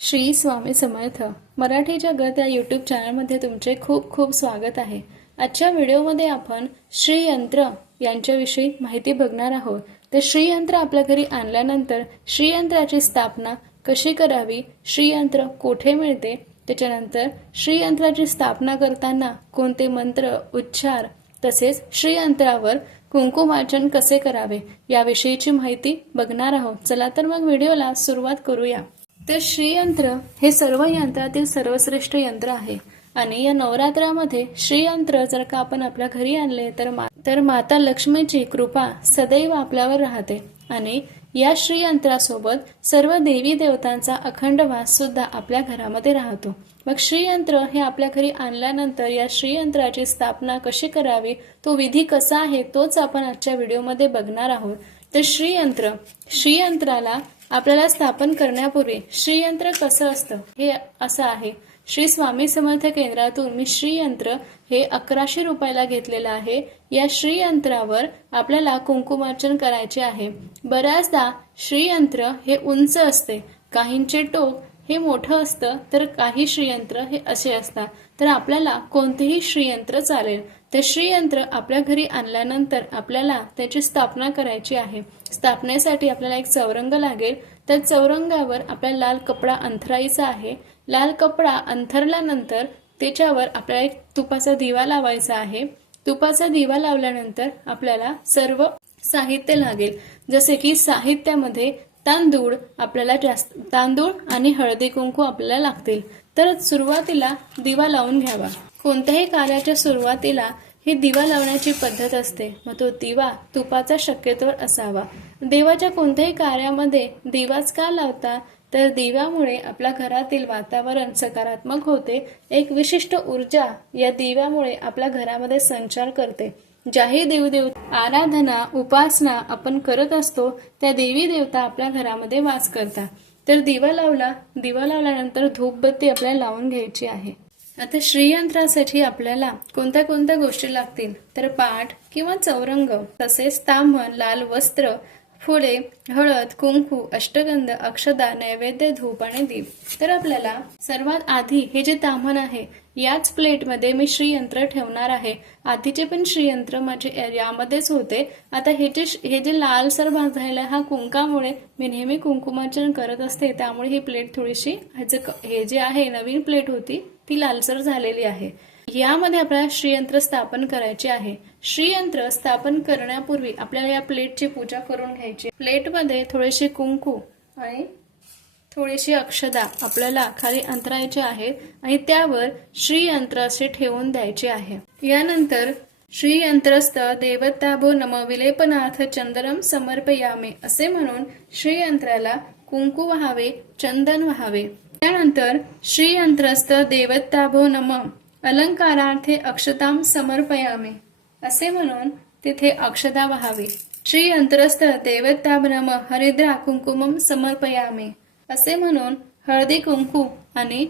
श्री स्वामी समर्थ. मराठी जगत या यूट्यूब चॅनलमध्ये तुमचे खूप खूप स्वागत आहे. आजच्या व्हिडिओमध्ये आपण श्रीयंत्र यांच्याविषयी माहिती बघणार आहोत. तर श्रीयंत्र आपल्या घरी आणल्यानंतर श्रीयंत्राची स्थापना कशी करावी श्रीयंत्र कोठे मिळते त्याच्यानंतर श्रीयंत्राची स्थापना करताना कोणते मंत्र उच्चार तसेच श्रीयंत्रावर कुंकुवाचन कसे करावे याविषयीची माहिती बघणार आहोत. चला तर मग व्हिडिओला सुरुवात करूया. तर श्रीयंत्र हे सर्व यंत्रातील सर्वश्रेष्ठ यंत्र आहे. आणि या नवरात्रामध्ये श्रीयंत्र जर का आपण आपल्या घरी आणले तर मा तर माता लक्ष्मीची कृपा सदैव आपल्यावर राहते. आणि या श्रीयंत्रासोबत सर्व देवी देवतांचा अखंड वास सुद्धा आपल्या घरामध्ये राहतो. मग श्रीयंत्र हे आपल्या घरी आणल्यानंतर या श्रीयंत्राची स्थापना कशी करावी तो विधी कसा आहे तोच आपण आजच्या व्हिडिओमध्ये बघणार आहोत. तर श्रीयंत्र श्रीयंत्राला आपल्याला स्थापन करण्यापूर्वी श्रीयंत्र कसं असतं? हे असं आहे. श्री स्वामी समर्थ केंद्रातून मी श्रीयंत्र हे अकराशे रुपयाला घेतलेलं आहे. या श्रीयंत्रावर आपल्याला कुंकुमार्चन करायचे आहे. बऱ्याचदा श्रीयंत्र हे उंच असते. काहींचे टोक हे मोठं असतं तर काही श्रीयंत्र हे असे असतात. तर आपल्याला कोणतेही श्रीयंत्र चालेल. तर श्रीयंत्र आपल्या घरी आणल्यानंतर आपल्याला त्याची स्थापना करायची आहे. स्थापनेसाठी आपल्याला एक चौरंग लागेल. त्या चौरंगावर आपल्याला लाल कपडा अंथरायचा आहे. लाल कपडा अंथरल्यानंतर त्याच्यावर आपल्याला एक तुपाचा दिवा लावायचा आहे. तुपाचा दिवा लावल्यानंतर आपल्याला सर्व साहित्य लागेल. जसे की साहित्यामध्ये तांदूळ आपल्याला जास्त तांदूळ आणि हळदी कुंकू आपल्याला लागतील. तर सुरुवातीला दिवा लावून घ्यावा. कोणत्याही कार्याच्या सुरुवातीला ही दिवा लावण्याची पद्धत असते. मग तो दिवा तुपाचा शक्यतोवर असावा. देवाच्या कोणत्याही कार्यामध्ये दिवाच का लावता? तर दिव्यामुळे आपल्या घरातील वातावरण सकारात्मक होते. एक विशिष्ट ऊर्जा या दिव्यामुळे आपल्या घरामध्ये संचार करते. ज्याही देवदेव आराधना उपासना आपण करत असतो त्या देवी देवता आपल्या घरामध्ये वास करतात. तर दिवा लावला दिवा लावल्यानंतर धूपबत्ती आपल्याला लावून घ्यायची आहे. आता श्रीयंत्रासाठी आपल्याला कोणत्या कोणत्या गोष्टी लागतील? तर पाठ किंवा चौरंग तसेच तांब लाल वस्त्र फुले हळद कुंकू अष्टगंध अक्षदा नैवेद्य धूप आणि दीप. तर आपल्याला सर्वात आधी हे जे ताम्हण आहे याच प्लेटमध्ये मी श्रीयंत्र ठेवणार आहे. आधीचे पण श्रीयंत्र माझे यामध्येच होते. आता हे जे हे जे लालसर भाग झालेला हा कुंकामुळे मी नेहमी कुंकुमार्चन करत असते त्यामुळे ही प्लेट थोडीशी हे जे आहे नवीन प्लेट होती ती लालसर झालेली आहे. यामध्ये आपल्याला श्रीयंत्र स्थापन करायचे आहे. श्रीयंत्र स्थापन करण्यापूर्वी आपल्याला या प्लेटची पूजा करून घ्यायची. प्लेटमध्ये थोडेसे कुंकू आणि थोडीशी अक्षदा आपल्याला खाली अंतरायचे आहे आणि त्यावर श्रीयंत्र असे ठेवून द्यायचे आहे. यानंतर श्रीयंत्रस्थ देवताभो नम विलेपनार्थ चंदनम समर्पयामे असे म्हणून श्रीयंत्राला कुंकू व्हावे चंदन व्हावे. त्यानंतर श्रीयंत्रस्थ देवताभो नम अलंकारार्थे अक्षताम समर्पयामे. असे म्हणून तिथे अक्षता व्हावी. श्रीयंत्रस्थ देवताभ नम हरिद्रा कुंकुमम समर्पयामे. असे म्हणून हळदी कुंकू आणि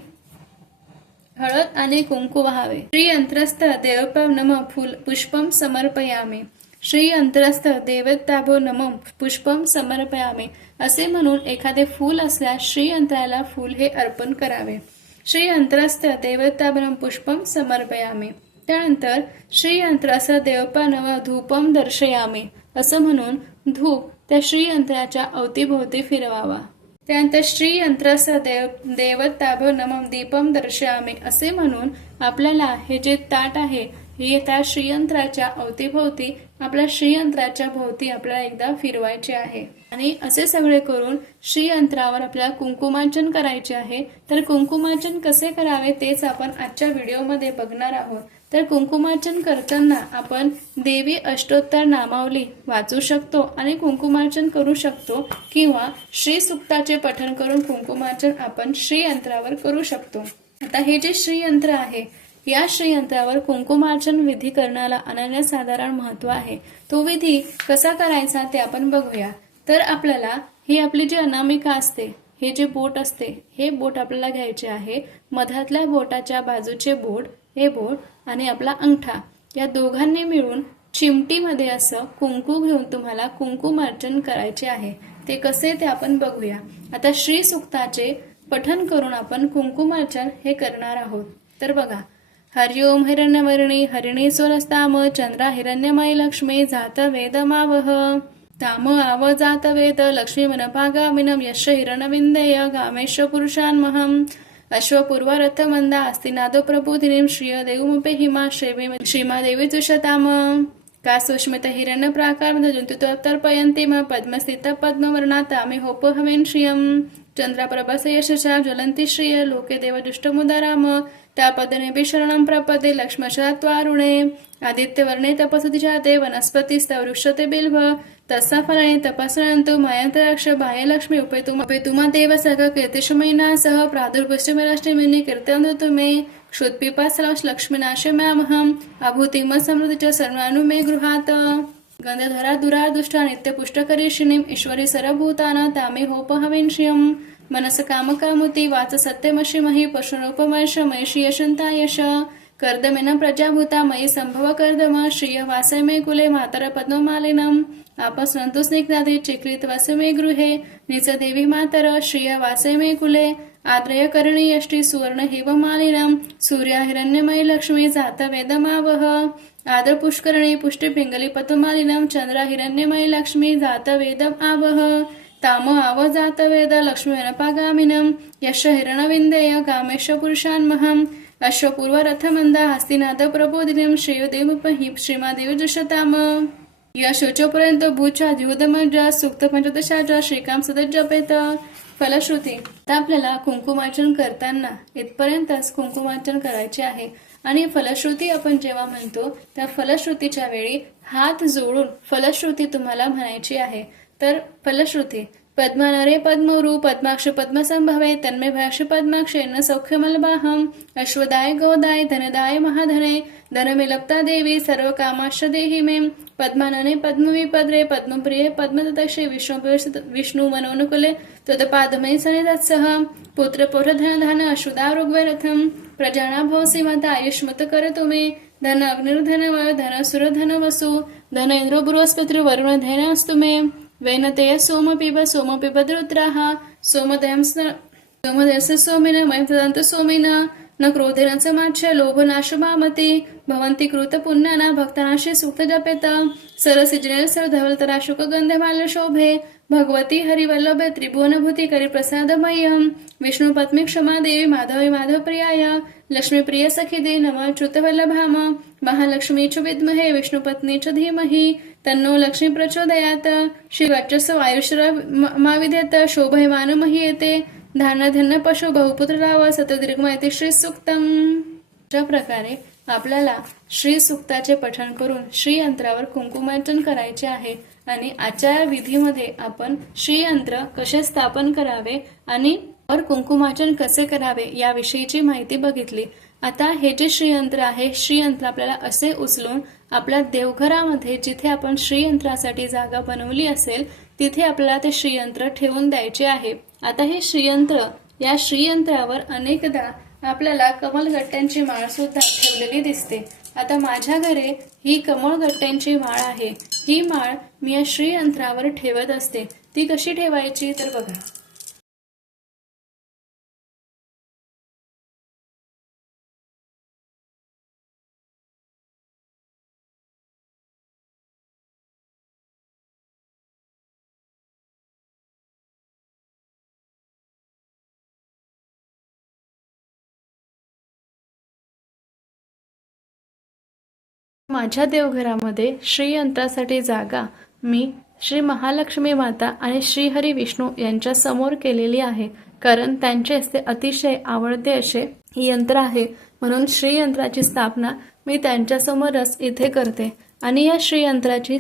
हळद आणि कुंकू व्हावे. श्रीयंत्रस्थ देवताभ नम फुल पुष्पम समर्पयामे. श्री अंतरस्थ देवताभो नम पुष्पम समर्पयामे. असे म्हणून एखादे फूल असल्यास श्री अंतराला फूल हे अर्पण करावे. श्री अंतरस्थ देवताभ्रम पुष्पम समर्पयामे. त्यानंतर श्रीयंत्रास देवपानव धूपम दर्शयामे. असं म्हणून धूप त्या श्रीयंत्राच्या अवतीभोवती फिरवावा. त्यानंतर श्रीयंत्रास देव देवताभ नमम दीपम दर्शयामे. असे म्हणून आपल्याला हे जे ताट आहे हे त्या श्रीयंत्राच्या अवतीभोवती आपल्या श्रीयंत्राच्या भोवती आपल्याला एकदा फिरवायचे आहे. आणि असे सगळे करून श्रीयंत्रावर आपल्याला कुंकुमार्चन करायचे आहे. तर कुंकुमार्चन कसे करावे तेच आपण आजच्या व्हिडिओमध्ये बघणार आहोत. तर कुंकुमार्चन करताना आपण देवी अष्टोत्तर नामावली वाचू शकतो आणि कुंकुमार्चन करू शकतो किंवा श्री सुक्ताचे पठण करून कुंकुमार्चन आपण श्रीयंत्रावर करू शकतो. आता हे जे श्रीयंत्र आहे या श्रीयंत्रावर कुंकुमार्चन विधी करण्याला अनन्यसाधारण महत्त्व आहे. तो विधी कसा करायचा ते आपण बघूया. तर आपल्याला ही आपली जी अनामिका असते हे जे बोट असते हे बोट आपल्याला घ्यायचे आहे. मधातल्या बोटाच्या बाजूचे बोट हे बोट आणि आपला अंगठा. या दोघांनी मिळून चिमटीमध्ये असं कुंकू घेऊन तुम्हाला कुंकुमार्चन करायचे आहे. ते कसे ते आपण बघूया. आता श्री सुक्ताचे पठन करून आपण कुंकुमार्चन हे करणार आहोत. तर बघा हरिओम हिरण्यवर्णी हरिणी सोलस्ताम चंद्रा हिरण्यमय लक्ष्मी जात वेदमावह ताम आव जात वेद लक्ष्मी मनपागामिनम यश हिरणविंदेय गामेश पुरुषान्महम अश्वपूर्व रथ मंदा अस्तिनादो प्रबोधिनीं श्रिय देवमुपे हिमा श्रेवी श्रीमा देवी तुषताम। का सुष्मित हिरण्य प्राकार जंतुतर्पयंती म पद्मस्थित पद्मवर्णा तामे होप हवेन श्रियम। चंद्राप्रभस यशशा ज्वलंती श्रिय लोके देव दुष्टमुदाराम शरणं प्रपदे लक्ष्मशत्वारुणे आदित्यवर्णे तपसति जाते वनस्पतीस्तव वृक्षते बिल्भ तस्सा फलाने तपसनंतु मायंतराक्ष बाह्य उपेतुम उपेतुमा देव कीर्तिशमयिना सह प्रादुर्पश्चिमराष्ट्रमिनी कीर्तन मे क्षुत्पिपासलक्ष्मीनाशम्यामहम् अभूतिम समृद्धीच्या सर्वानु मे गृहात। गंधधरा दुरा नित्यपुष्टकरी नित्य ईश्वरी सरभूताना तामे होप हविंश्रियम मनस कामकामुती वाच सत्यमशिमही पशुरूपमयश मयशी यशंता यश। कर्दमेन प्रजाभूता मयी संभव कर्दम श्रिय वासमे कुले मातर पद्ममालिनम आपसंतु स्निग्धादे चिक्रीत वसमे गृहे निच देवी मातर श्रिय वासमे कुले। आद्रय करणी यष्टी सुवर्ण हेव मालिनम। सूर्या हिरण्यमयी लक्ष्मी जात वेदमावह। आदर पुष्करणी पुष्टी पिंगली पतमालिनम चंद्र हिरण्यमयी लक्ष्मी जात वेदम आवह। ताम आव जात वेद लक्ष्मी वनपागामिनम यश हिरणविंदेय कामेश पुरुषान्महम अश्वपूर्व रथमंदा प्रबोधिनम श्रेयोदेवपहि श्रीमादेवजशताम। या शोचोपर्यंत भूच्या द्युदमजा सुक्त पंचदशाच्या श्रीकाम सदत जपेत फलश्रुती तर आपल्याला कुंकुमार्चन करताना इथपर्यंतच कुंकुमार्चन करायचे आहे. आणि फलश्रुती आपण जेव्हा म्हणतो त्या फलश्रुतीच्या वेळी हात जोडून फलश्रुती तुम्हाला म्हणायची आहे. तर फलश्रुती पद्मनरे पद्मरू पद्माक्ष पद्मसंभवे तन्मे भयाक्ष पद्माक्षेन सौख्यमलबाहम अश्वदाय गोदाय धनदाय महाधने धनमिलप्ता देवी सर्व कामाश देही मे पद्मानने पद्मविपद्रे पद्मप्रिये पद्मदक्षे विष्णु विष्णु मनोनुकुले तदपादमयी सनिदत्सह पुत्र धन अश्वदा ऋग्वरथम प्रजाना भवसी माता आयुष्मत कर मे धन अग्निर्धन धन सुरधन वसु धन इंद्र बृहस्पती वरुण धन असतु मे। वैनतेय सोम पिब सोम पिबद रुद्राः सोमदयं सोमदयस्य सोमिन मयं तदन्त सोमिन न क्रोधेन च माच्य लोभनाश भवन्ति कृत पुण्याना भक्तानाशी सुख जपेत सरसिजनेल सरधवलतराशुक गंधमाल शोभे। भगवती हरिवल्लभे त्रिभुवनभूति करी प्रसादमय्यम विष्णू क्षमा देवी माधवी माधव प्रियाय लक्ष्मी प्रिय सखी दे नम च्युतवल्लभाम। महालक्ष्मी च विद्महे विष्णू पत्नी च धीमहि। तन्नो लक्ष्मी प्रचोदयात। श्री वाचस्व आयुष्य माविधेत शोभयमान येते धान्य धन्य पशु बहुपुत्र राव सतदीर्घ माहिती श्री सुक्तम अशा प्रकारे आपल्याला श्री सुक्ताचे पठण करून श्री यंत्रावर कुंकुमार्चन करायचे आहे आणि आचार विधीमध्ये आपण श्री यंत्र कसे स्थापन करावे आणि और कुंकुमार्चन कसे करावे याविषयीची माहिती बघितली. आता हे जे श्रीयंत्र आहे श्रीयंत्र आपल्याला असे उचलून आपल्या देवघरामध्ये जिथे आपण श्रीयंत्रासाठी जागा बनवली असेल तिथे आपल्याला ते श्रीयंत्र ठेवून द्यायचे आहे. आता हे श्रीयंत्र या श्रीयंत्रावर अनेकदा आपल्याला कमलगट्ट्यांची माळ सुद्धा ठेवलेली दिसते. आता माझ्या घरे ही कमळगट्ट्यांची माळ आहे. ही माळ मी या श्रीयंत्रावर ठेवत असते. ती कशी ठेवायची तर बघा. माझ्या देवघरामध्ये श्रीयंत्रासाठी जागा. मी श्री महालक्ष्मी माता आणि श्रीहरी विष्णू यांच्या समोर केलेली आहे. कारण त्यांचे असे अतिशय आवडते असे यंत्र आहे. म्हणून श्रीयंत्राची स्थापना मी त्यांच्यासमोरच इथे करते. आणि या श्रीयंत्राची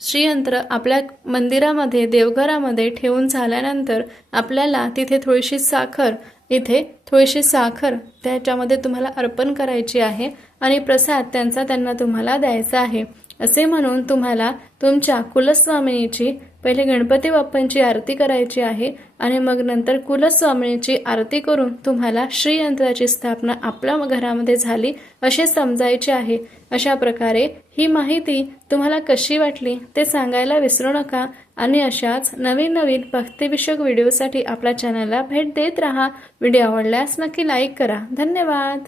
श्रीयंत्र आपल्या मंदिरामध्ये देवघरामध्ये ठेवून झाल्यानंतर आपल्याला तिथे थोडीशी साखर इथे थोडीशी साखर त्याच्यामध्ये तुम्हाला अर्पण करायची आहे आणि प्रसाद त्यांचा त्यांना तुम्हाला द्यायचा आहे. असे म्हणून तुम्हाला तुमच्या कुलस्वामिनीची पहिले गणपती बाप्पांची आरती करायची आहे आणि मग नंतर कुलस्वामिनीची आरती करून तुम्हाला श्रीयंत्राची स्थापना आपल्या घरामध्ये झाली असे समजायचे आहे. अशा प्रकारे ही माहिती तुम्हाला कशी वाटली ते सांगायला विसरू नका. आणि अशाच नवीन नवीन भक्तिविषयक व्हिडिओसाठी आपल्या चॅनलला भेट देत राहा. व्हिडिओ आवडल्यास नक्की लाईक करा. धन्यवाद.